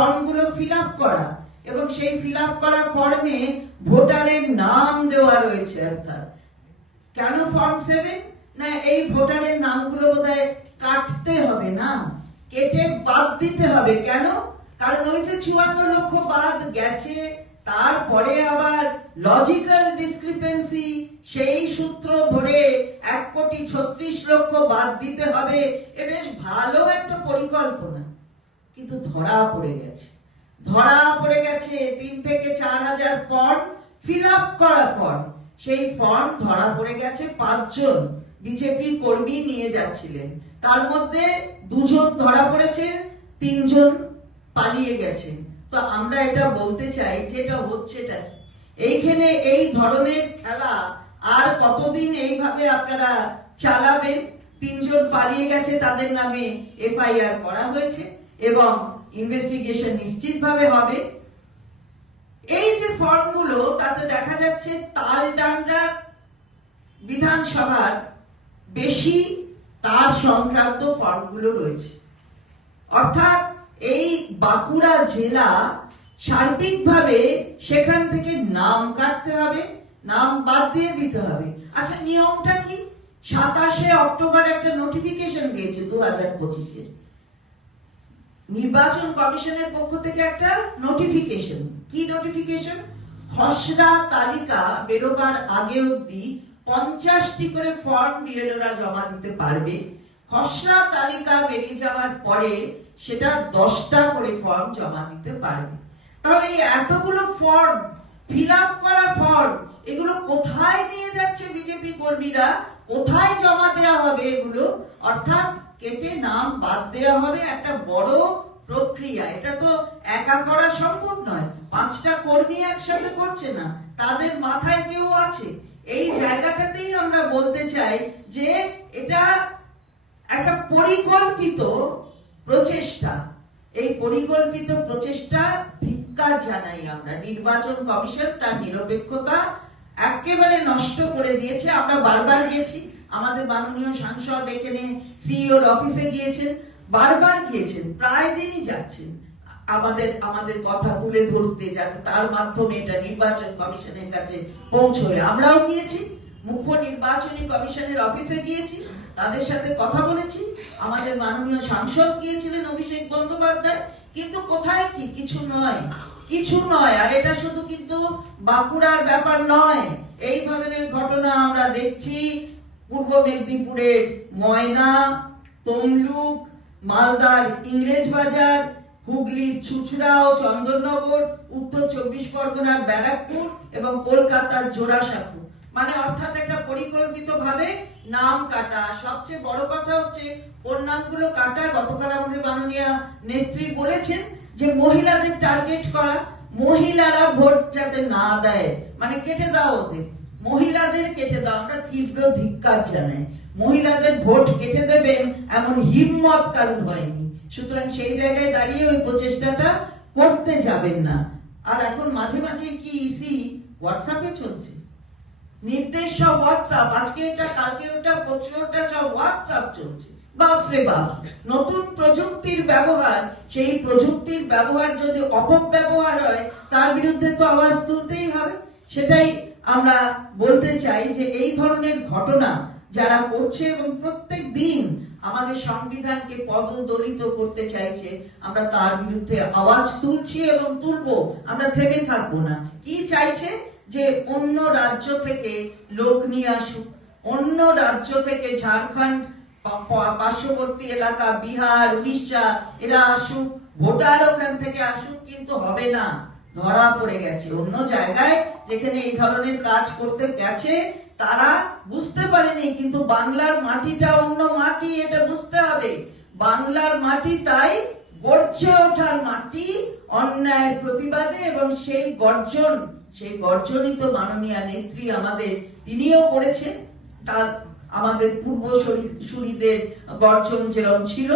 ফর্মগুলো feel করা। এবং সেই ফিল করা ফর্মে ভোটারের নাম দেওয়া রয়েছে অর্থাৎ। কেন ফর্ম সেভেন না, এই ভোটারের নামগুলো বোধহয় কাটতে হবে না। কেটে বাদ দিতে হবে। কেন? কারণ ওই যে চুয়ান্ন লক্ষ বাদ গেছে, তারপরে আবার লজিক্যাল ডিসক্রিপেন্সি সেই সূত্র ধরে এক কোটি ছত্রিশ লক্ষ বাদ দিতে হবে। এ বেশ ভালো একটা পরিকল্পনা। কিন্তু ধরা পড়ে গেছে। ধরা পড়ে গেছে তিন থেকে চার হাজার ফর্ম ফিল আপ করা ফর্ম সেই ফর্ম ধরা পড়ে গেছে পাঁচজন। বিজেপি কর্মী নিয়ে যাচ্ছিলেন? তার মধ্যে দুজন ধরা পড়েছেন তিনজন পালিয়ে গেছেন তো আমরা এটা বলতে চাই যে এটা হচ্ছেটা কি? এইখানে এই ধরনের খেলা আর কতদিন এইভাবে আপনারা চালাবেন? তিনজন পালিয়ে গেছে, তাদের নামে এফআইআর করা হয়েছে। এবং ইনভেস্টিগেশন নিশ্চিতভাবে হবে। এই যে ফর্মগুলো, তাতে দেখা যাচ্ছে তালডাংরা বিধানসভার বেশি তার সংক্রান্ত ফর্মগুলো রয়েছে। অর্থাৎ এই বাঁকুড়া জেলা সার্বিকভাবে সেখান থেকে নাম কাটতে হবে, নাম বাদ দিয়ে দিতে হবে। আচ্ছা নিয়মটা কি? সাতাশে অক্টোবর একটা নোটিফিকেশন দিয়েছে দু হাজার পঁচিশের নির্বাচন কমিশনের পক্ষ থেকে একটা নোটিফিকেশন কি নোটিফিকেশন খসড়া তালিকা বেরোবার আগে অব্দি পঞ্চাশটি করে ফর্ম বিএলওরা জমা দিতে পারবে। খসড়া তালিকা বেরিয়ে যাওয়ার পরে সেটা দশটা করে ফর্ম জমা দিতে পারবে। তাহলে এই এতগুলো ফর্ম ফিল আপ করা ফর্ম এগুলো কোথায় নিয়ে যাচ্ছে বিজেপি কর্মীরা? কোথায় জমা দেওয়া হবে এগুলো? অর্থাৎ কেটে নাম বাদ দেওয়া হবে একটা বড় প্রক্রিয়া। এটা তো একা করা সম্ভব নয়। পাঁচটা কর্মী একসাথে করছে না। তাদের মাথায় কেউ আছে। এই জায়গাটাতেই আমরা বলতে চাই যে এটা একটা পরিকল্পিত প্রচেষ্টা। এই পরিকল্পিত প্রচেষ্টা ধিক্কার জানাই আমরা। নির্বাচন কমিশন তার নিরপেক্ষতা একেবারে নষ্ট করে দিয়েছে। আমরা বারবার গেছি। আমাদের মাননীয় সাংসদ এখানে সিইওর অফিসে গিয়েছেন, বারবার গিয়েছেন, প্রায় দিনই যাচ্ছেন। আমাদের আমাদের কথা তুলে ধরতে যাতে তার মাধ্যমে এটা নির্বাচন কমিশনের কাছে পৌঁছবে আমরাও গিয়েছি, মুখ্য নির্বাচনী কমিশনের অফিসে গিয়েছি, তাদের সাথে কথা বলেছি। আমাদের মাননীয় সাংসদ গিয়েছিলেন অভিষেক বন্দ্যোপাধ্যায়, কিন্তু কোথায় কি? কিছু নয় কিছু নয়। আর এটা শুধু কিন্তু বাঁকুড়ার ব্যাপার নয়। এই ধরনের ঘটনা আমরা দেখছি পূর্ব মেদিনীপুরের ময়না, তমলুক, মালদার ইংরেজ বাজার হুগলির ছুচড়া ও চন্দননগর, উত্তর চব্বিশ পরগনার ব্যারাকপুর এবং কলকাতার জোড়াসাঁকো। মানে অর্থাৎ একটা পরিকল্পিত ভাবে নাম কাটা। সবচেয়ে বড় কথা হচ্ছে, ওর নামগুলো কাটা গতকাল আমাদের মাননীয় নেত্রী বলেছেন যে মহিলাদের টার্গেট করা, মহিলারা ভোট যাতে না দেয় মানে কেটে দাও ওদের। মহিলাদের কেটে দাও, আমরা তীব্র ধিক্কার জানাই। মহিলাদের ভোট কেটে দেবেন, এমন হিম্মত কারণ হয়নি। সুতরাং সেই জায়গায় দাঁড়িয়ে ওই প্রচেষ্টাটা করতে যাবেন না। আর এখন মাঝে মাঝে কি ইসি হোয়াটসঅ্যাপে চলছে? নির্দেশ সব হোয়াটসঅ্যাপ আজকে এটা, কালকে ওটা, পরশু ওটা, সব হোয়াটসঅ্যাপ চলছে। বাপস বাপস নতুন প্রযুক্তির ব্যবহার, সেই প্রযুক্তির ব্যবহার যদি অপব্যবহার হয়, তার বিরুদ্ধে তো আওয়াজ তুলতেই হবে। সেটাই আমরা বলতে চাই যে এই ধরনের ঘটনা যারা করছে এবং প্রত্যেক দিন আমাদের সংবিধানকে পদদলিত করতে চাইছে, আমরা তার বিরুদ্ধে আওয়াজ তুলছি এবং তুলবো, আমরা থেমে থাকব না। কি চাইছে? যে অন্য রাজ্য থেকে লোক নিয়ে আসুক। অন্য রাজ্য থেকে ঝাড়খণ্ড পার্শ্ববর্তী এলাকা, বিহার, উড়িষ্যা, এরা আসুক। ভোটার ওখান থেকে আসুক, কিন্তু হবে না। ধরা পড়ে গেছে। অন্য জায়গায় যেখানে এই ধরনের কাজ করতে গেছে, তারা বুঝতে পারেনি, কিন্তু বাংলার মাটিটা অন্য মাটি, এটা বুঝতে হবে। বাংলার মাটি তাই গর্জে ওঠার মাটি অন্যায়ের প্রতিবাদে এবং সেই গর্জন, সেই গর্জনই তো মাননীয় নেত্রী আমাদের, তিনিও করেছেন। তার, আমাদের পূর্ব সুরীদের গর্জন যেরকম ছিল।